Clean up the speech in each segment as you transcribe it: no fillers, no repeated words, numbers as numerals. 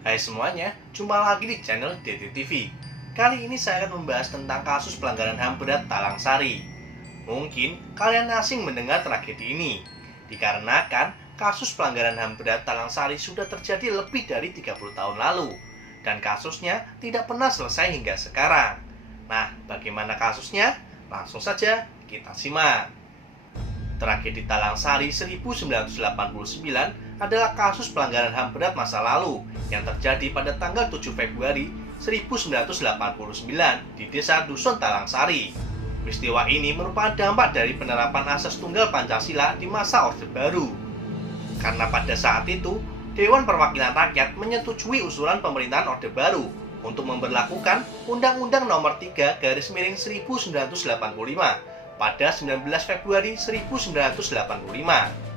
Hai semuanya, jumpa lagi di channel DT TV. Kali ini saya akan membahas tentang kasus pelanggaran HAM berat Talang Sari. Mungkin kalian asing mendengar tragedi ini, dikarenakan kasus pelanggaran HAM berat Talang Sari sudah terjadi lebih dari 30 tahun lalu, dan kasusnya tidak pernah selesai hingga sekarang. Nah, bagaimana kasusnya? Langsung saja kita simak. Tragedi Talang Sari 1989 adalah kasus pelanggaran HAM berat masa lalu yang terjadi pada tanggal 7 Februari 1989 di Desa Dusun Talang Sari. Peristiwa ini merupakan dampak dari penerapan asas tunggal Pancasila di masa Orde Baru. Karena pada saat itu, Dewan Perwakilan Rakyat menyetujui usulan pemerintahan Orde Baru untuk memberlakukan Undang-Undang Nomor 3/1985 pada 19 Februari 1985.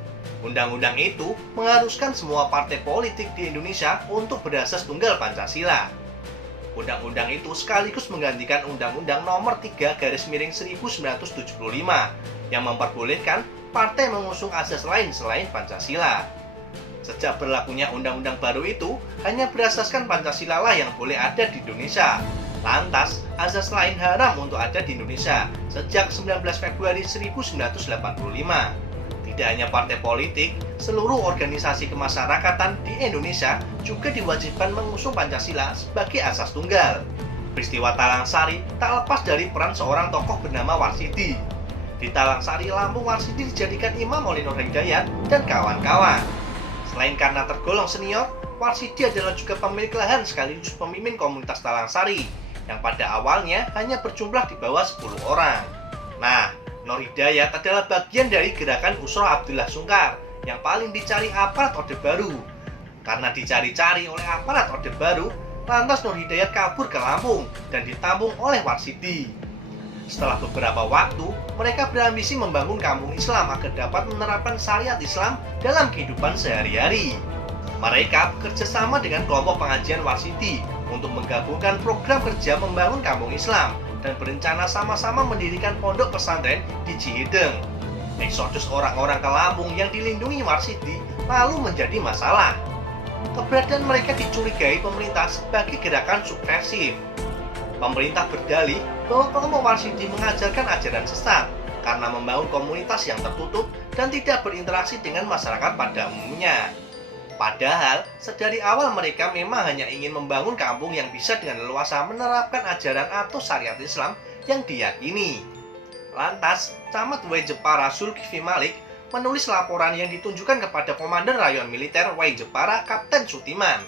Undang-undang itu mengharuskan semua partai politik di Indonesia untuk berasas tunggal Pancasila. Undang-undang itu sekaligus menggantikan Undang-Undang Nomor 3/1975 yang memperbolehkan partai mengusung asas lain selain Pancasila. Sejak berlakunya undang-undang baru itu, hanya berasaskan Pancasila lah yang boleh ada di Indonesia. Lantas, asas lain haram untuk ada di Indonesia sejak 19 Februari 1985. Tidak hanya partai politik, seluruh organisasi kemasyarakatan di Indonesia juga diwajibkan mengusung Pancasila sebagai asas tunggal. Peristiwa Talang Sari tak lepas dari peran seorang tokoh bernama Warsidi. Di Talang Sari, Lampung, Warsidi dijadikan imam oleh Nur Hidayat dan kawan-kawan. Selain karena tergolong senior, Warsidi adalah juga pemilik lahan sekaligus pemimpin komunitas Talang Sari yang pada awalnya hanya berjumlah di bawah 10 orang. Nah, Nur Hidayat adalah bagian dari gerakan Usroh Abdullah Sungkar yang paling dicari aparat Orde Baru. Karena dicari-cari oleh aparat Orde Baru, lantas Nur Hidayat kabur ke Lampung dan ditampung oleh Warsidi. Setelah beberapa waktu, mereka berambisi membangun kampung Islam agar dapat menerapkan syariat Islam dalam kehidupan sehari-hari. Mereka bekerja sama dengan kelompok pengajian Warsidi untuk menggabungkan program kerja membangun kampung Islam dan berencana sama-sama mendirikan pondok pesantren di Cihideng. Eksodus orang-orang ke Lampung yang dilindungi Warsidi lalu menjadi masalah. Keberadaan mereka dicurigai pemerintah sebagai gerakan subversif. Pemerintah berdalih bahwa kelompok Warsidi mengajarkan ajaran sesat karena membangun komunitas yang tertutup dan tidak berinteraksi dengan masyarakat pada umumnya. Padahal, sedari awal mereka memang hanya ingin membangun kampung yang bisa dengan leluasa menerapkan ajaran atau syariat Islam yang diyakini. Lantas, Camat W. Jepara Zulkifli Malik menulis laporan yang ditunjukkan kepada Komandan Rayon Militer W. Jepara Kapten Sutiman.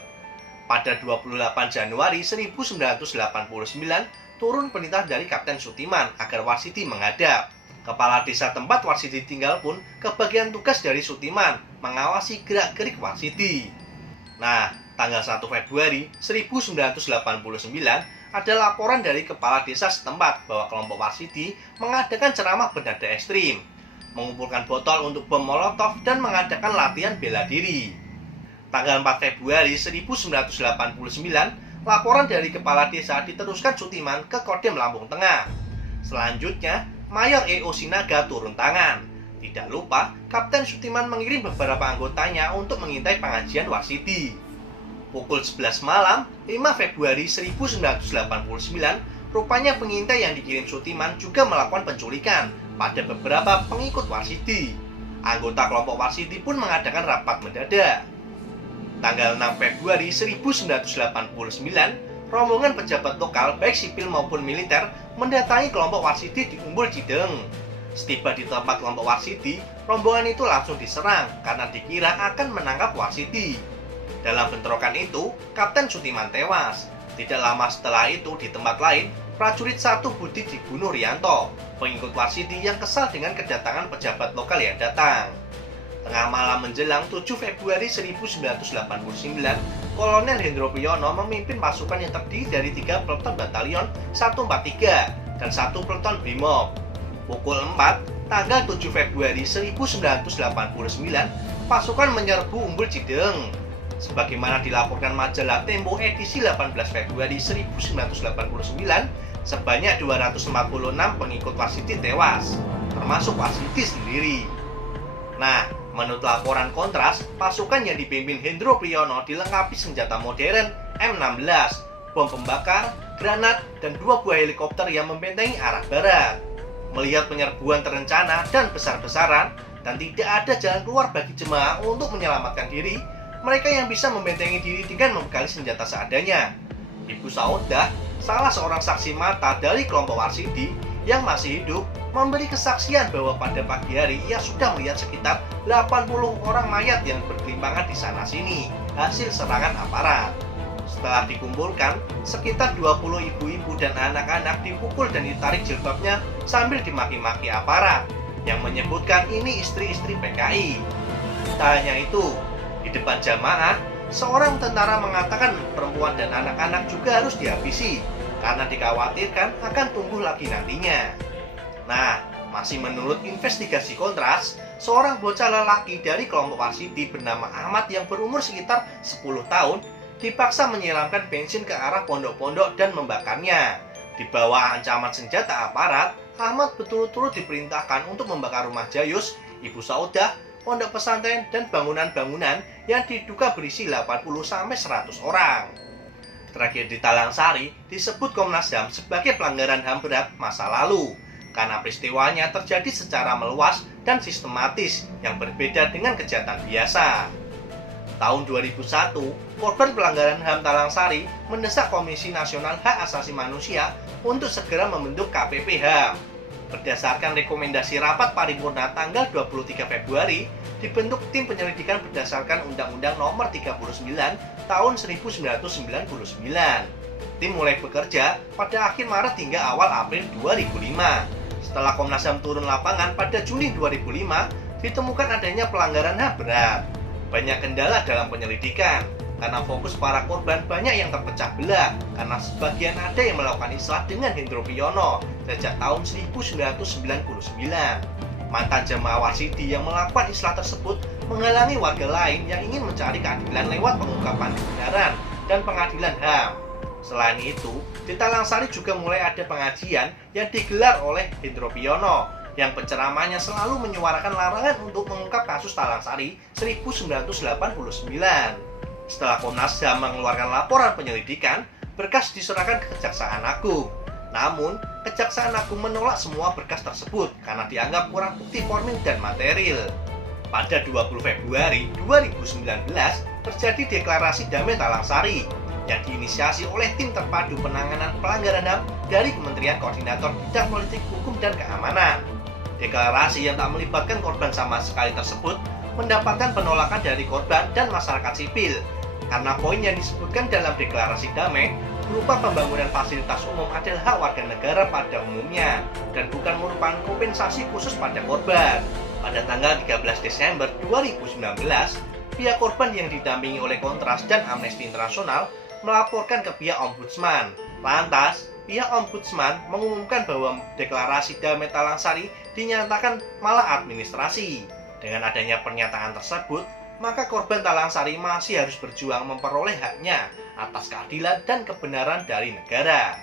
Pada 28 Januari 1989, turun perintah dari Kapten Sutiman agar Warsidi menghadap. Kepala desa tempat Warsidi tinggal pun kebagian tugas dari Sutiman mengawasi gerak-gerik Warsidi. Nah, tanggal 1 Februari 1989 ada laporan dari kepala desa setempat bahwa kelompok Warsidi mengadakan ceramah bernada ekstrim, mengumpulkan botol untuk bom molotov dan mengadakan latihan bela diri. Tanggal 4 Februari 1989, laporan dari kepala desa diteruskan Sutiman ke Kodam Lampung Tengah. Selanjutnya, Mayor E.O. Sinaga turun tangan. Tidak lupa, Kapten Sutiman mengirim beberapa anggotanya untuk mengintai pengajian Warsidi. Pukul 11 malam, 5 Februari 1989, rupanya pengintai yang dikirim Sutiman juga melakukan penculikan pada beberapa pengikut Warsidi. Anggota kelompok Warsidi pun mengadakan rapat mendadak. Tanggal 6 Februari 1989, rombongan pejabat lokal baik sipil maupun militer mendatangi kelompok Warsidi di Umbul Cideng. Setiba di tempat kelompok Warsidi, rombongan itu langsung diserang karena dikira akan menangkap Warsidi. Dalam bentrokan itu, Kapten Sutiman tewas. Tidak lama setelah itu di tempat lain, prajurit 1 Budi dibunuh Rianto, pengikut Warsidi yang kesal dengan kedatangan pejabat lokal yang datang. Tengah malam menjelang 7 Februari 1989, Kolonel Hendro Priyono memimpin pasukan yang terdiri dari 3 peleton batalion 143 dan 1 peleton Brimob. Pukul 4, tanggal 7 Februari 1989, pasukan menyerbu Umbul Cideng. Sebagaimana dilaporkan majalah Tempo edisi 18 Februari 1989, sebanyak 246 pengikut Warsidi tewas, termasuk Warsidi sendiri. Nah, Menurut laporan Kontras, pasukan yang dipimpin Hendro Priyono dilengkapi senjata modern M16, bom pembakar, granat, dan 2 buah helikopter yang membentengi arah barat. Melihat penyerbuan terencana dan besar-besaran, dan tidak ada jalan keluar bagi jemaah untuk menyelamatkan diri, mereka yang bisa membentengi diri dengan membekali senjata seadanya. Ibu Saudah, salah seorang saksi mata dari kelompok Warsidi yang masih hidup, memberi kesaksian bahwa pada pagi hari ia sudah melihat sekitar 80 orang mayat yang bergelimpangan di sana-sini hasil serangan aparat. Setelah dikumpulkan, sekitar 20 ibu-ibu dan anak-anak dipukul dan ditarik jilbabnya sambil dimaki-maki aparat yang menyebutkan ini istri-istri PKI. Tak hanya itu, di depan jamaah, seorang tentara mengatakan perempuan dan anak-anak juga harus dihabisi karena dikhawatirkan akan tumbuh lagi nantinya. Nah, masih menurut investigasi Kontras, seorang bocah lelaki dari kelompok Warsidi bernama Ahmad yang berumur sekitar 10 tahun dipaksa menyiramkan bensin ke arah pondok-pondok dan membakarnya. Di bawah ancaman senjata aparat, Ahmad berturut-turut diperintahkan untuk membakar rumah Jayus, Ibu Saudah, pondok pesantren, dan bangunan-bangunan yang diduga berisi 80-100 orang. Tragedi Talang Sari disebut Komnas HAM sebagai pelanggaran HAM berat masa lalu, karena peristiwanya terjadi secara meluas dan sistematis yang berbeda dengan kejahatan biasa. Tahun 2001, korban pelanggaran HAM Talang Sari mendesak Komisi Nasional Hak Asasi Manusia untuk segera membentuk KPP HAM. Berdasarkan rekomendasi rapat paripurna tanggal 23 Februari, dibentuk tim penyelidikan berdasarkan Undang-Undang Nomor 39 Tahun 1999. Tim mulai bekerja pada akhir Maret hingga awal April 2005. Setelah Komnas HAM turun lapangan pada Juni 2005, ditemukan adanya pelanggaran HAM berat. Banyak kendala dalam penyelidikan, karena fokus para korban banyak yang terpecah belah, karena sebagian ada yang melakukan islah dengan Hendro Priyono sejak tahun 1999. Mantan jemaah Warsidi yang melakukan islah tersebut menghalangi warga lain yang ingin mencari keadilan lewat pengungkapan kebenaran dan pengadilan HAM. Selain itu, di Talang Sari juga mulai ada pengajian yang digelar oleh Hendro Priyono yang penceramahnya selalu menyuarakan larangan untuk mengungkap kasus Talang Sari 1989. Setelah Komnas HAM mengeluarkan laporan penyelidikan, berkas diserahkan ke Kejaksaan Agung. Namun, Kejaksaan Agung menolak semua berkas tersebut karena dianggap kurang bukti formil dan material. Pada 20 Februari 2019, terjadi deklarasi damai Talang Sari yang diinisiasi oleh Tim Terpadu Penanganan Pelanggaran HAM dari Kementerian Koordinator Bidang Politik, Hukum, dan Keamanan. Deklarasi yang tak melibatkan korban sama sekali tersebut mendapatkan penolakan dari korban dan masyarakat sipil karena poin yang disebutkan dalam deklarasi damai berupa pembangunan fasilitas umum adalah hak warga negara pada umumnya dan bukan merupakan kompensasi khusus pada korban. Pada tanggal 13 Desember 2019, pihak korban yang didampingi oleh Kontras dan Amnesty International melaporkan ke pihak Ombudsman. Lantas, pihak Ombudsman mengumumkan bahwa deklarasi damai Talang Sari dinyatakan malah administrasi. Dengan adanya pernyataan tersebut, maka korban Talang Sari masih harus berjuang memperoleh haknya atas keadilan dan kebenaran dari negara.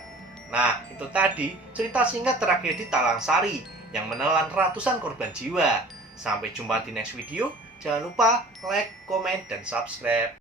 Nah, itu tadi cerita singkat tragedi Talang Sari yang menelan ratusan korban jiwa. Sampai jumpa di next video. Jangan lupa like, komen, dan subscribe.